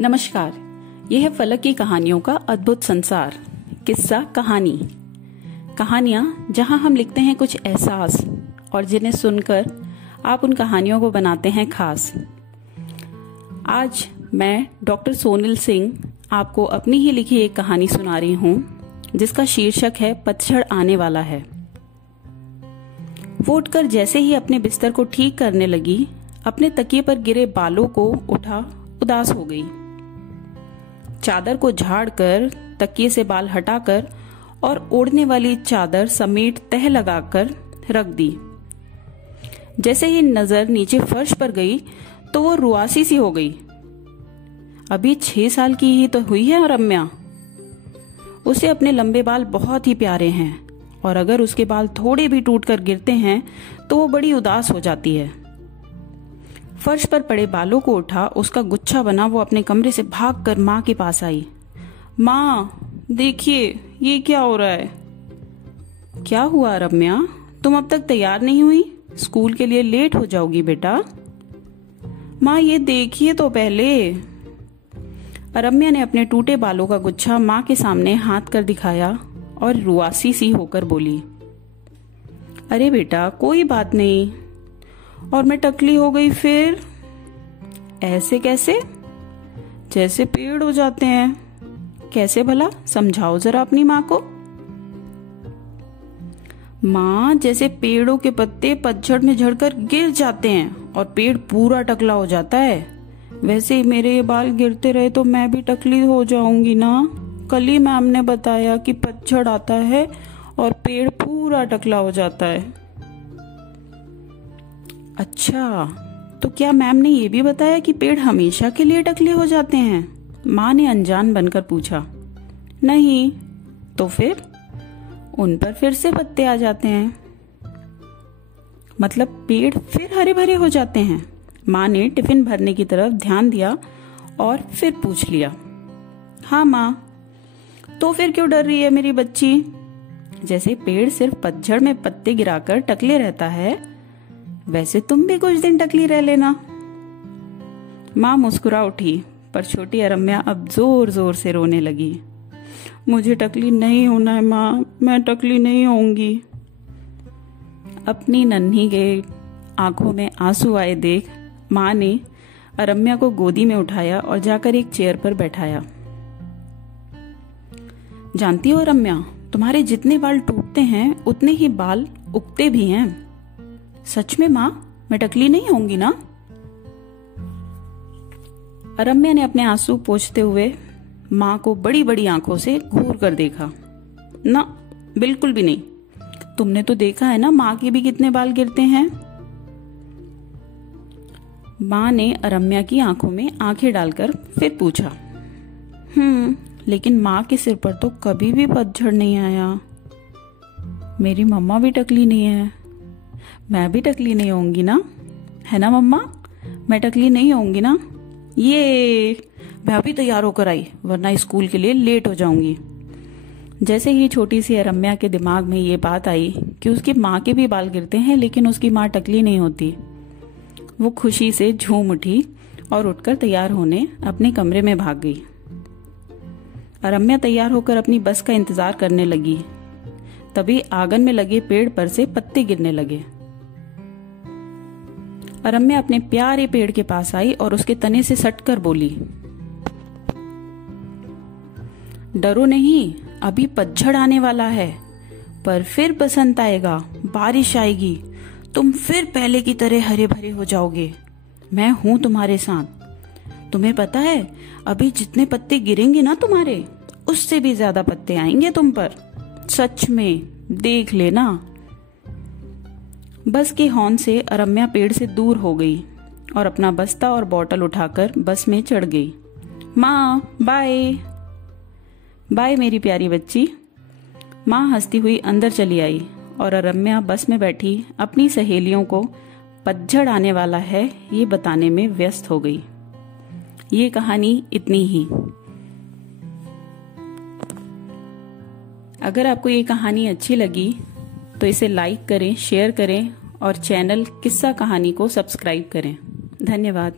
नमस्कार। यह है फलक की कहानियों का अद्भुत संसार। किस्सा कहानी। कहानियां जहां हम लिखते हैं कुछ एहसास और जिन्हें सुनकर आप उन कहानियों को बनाते हैं खास। आज मैं डॉक्टर सोनिल सिंह आपको अपनी ही लिखी एक कहानी सुना रही हूं जिसका शीर्षक है पतझड़ आने वाला है। वो उठकर जैसे ही अपने बिस्तर को ठीक करने लगी, अपने तकिए पर गिरे बालों को उठा उदास हो गई। चादर को झाड़कर तकिए से बाल हटाकर और ओढ़ने वाली चादर समेट तह लगाकर रख दी। जैसे ही नजर नीचे फर्श पर गई तो वो रुआसी सी हो गई। अभी 6 साल की ही तो हुई है रम्या। उसे अपने लंबे बाल बहुत ही प्यारे हैं और अगर उसके बाल थोड़े भी टूटकर गिरते हैं तो वो बड़ी उदास हो जाती है। फर्श पर पड़े बालों को उठा उसका गुच्छा बना वो अपने कमरे से भागकर माँ के पास आई। माँ देखिए ये क्या हो रहा है। क्या हुआ रम्या, तुम अब तक तैयार नहीं हुई? स्कूल के लिए लेट हो जाओगी बेटा। माँ ये देखिए तो पहले। रम्या ने अपने टूटे बालों का गुच्छा माँ के सामने हाथ कर दिखाया और रुआसी सी होकर बोली, अरे बेटा कोई बात नहीं। और मैं टकली हो गई फिर? ऐसे कैसे? जैसे पेड़ हो जाते हैं। कैसे भला, समझाओ जरा अपनी माँ को। माँ जैसे पेड़ों के पत्ते पतझड़ में झड़कर गिर जाते हैं और पेड़ पूरा टकला हो जाता है, वैसे ही मेरे ये बाल गिरते रहे तो मैं भी टकली हो जाऊंगी ना। कल ही मैम ने बताया कि पतझड़ आता है और पेड़ पूरा टकला हो जाता है। अच्छा, तो क्या मैम ने ये भी बताया कि पेड़ हमेशा के लिए टकले हो जाते हैं? माँ ने अनजान बनकर पूछा। नहीं। तो फिर? उन पर फिर से पत्ते आ जाते हैं। मतलब पेड़ फिर हरे भरे हो जाते हैं? माँ ने टिफिन भरने की तरफ ध्यान दिया और फिर पूछ लिया। हाँ माँ। तो फिर क्यों डर रही है मेरी बच्ची? जैसे पेड़ सिर्फ पतझड़ में पत्ते गिराकर टकले रहता है, वैसे तुम भी कुछ दिन टकली रह लेना। माँ मुस्कुरा उठी, पर छोटी रम्या अब जोर जोर से रोने लगी। मुझे टकली नहीं होना है माँ, मैं टकली नहीं होंगी। अपनी नन्ही के आंखों में आंसू आए देख माँ ने रम्या को गोदी में उठाया और जाकर एक चेयर पर बैठाया। जानती हो रम्या, तुम्हारे जितने बाल टूटते हैं उतने ही बाल उगते भी हैं। सच में माँ, मैं टकली नहीं होंगी ना? रम्या ने अपने आंसू पोंछते हुए माँ को बड़ी बड़ी आंखों से घूर कर देखा। ना, बिल्कुल भी नहीं। तुमने तो देखा है ना माँ के भी कितने बाल गिरते हैं। माँ ने रम्या की आंखों में आंखें डालकर फिर पूछा। लेकिन माँ के सिर पर तो कभी भी पतझड़ नहीं आया। मेरी मम्मा भी टकली नहीं है, मैं भी टकली नहीं होंगी ना, है ना मम्मा? मैं टकली नहीं होंगी ना। ये मैं अभी तैयार होकर आई, वरना स्कूल के लिए लेट हो जाऊंगी। जैसे ही छोटी सी रम्या के दिमाग में ये बात आई कि उसकी माँ के भी बाल गिरते हैं लेकिन उसकी माँ टकली नहीं होती, वो खुशी से झूम उठी और उठकर तैयार होने अपने कमरे में भाग गई। रम्या तैयार होकर अपनी बस का इंतजार करने लगी। तभी आंगन में लगे पेड़ पर से पत्ते गिरने लगे। रम्या अपने प्यारे पेड़ के पास आई और उसके तने से सटकर बोली, डरो नहीं, अभी पतझड़ आने वाला है, पर फिर बसंत आएगा, बारिश आएगी, तुम फिर पहले की तरह हरे भरे हो जाओगे। मैं हूं तुम्हारे साथ। तुम्हें पता है अभी जितने पत्ते गिरेंगे ना तुम्हारे, उससे भी ज्यादा पत्ते आएंगे तुम पर। सच में, देख लेना। बस के हॉर्न से रम्या पेड़ से दूर हो गई और अपना बस्ता और बोतल उठाकर बस में चढ़ गई। माँ बाय। बाय मेरी प्यारी बच्ची। माँ हंसती हुई अंदर चली आई और रम्या बस में बैठी अपनी सहेलियों को पतझड़ आने वाला है ये बताने में व्यस्त हो गई। ये कहानी इतनी ही। अगर आपको ये कहानी अच्छी लगी तो इसे लाइक करें, शेयर करें और चैनल किस्सा कहानी को सब्सक्राइब करें। धन्यवाद।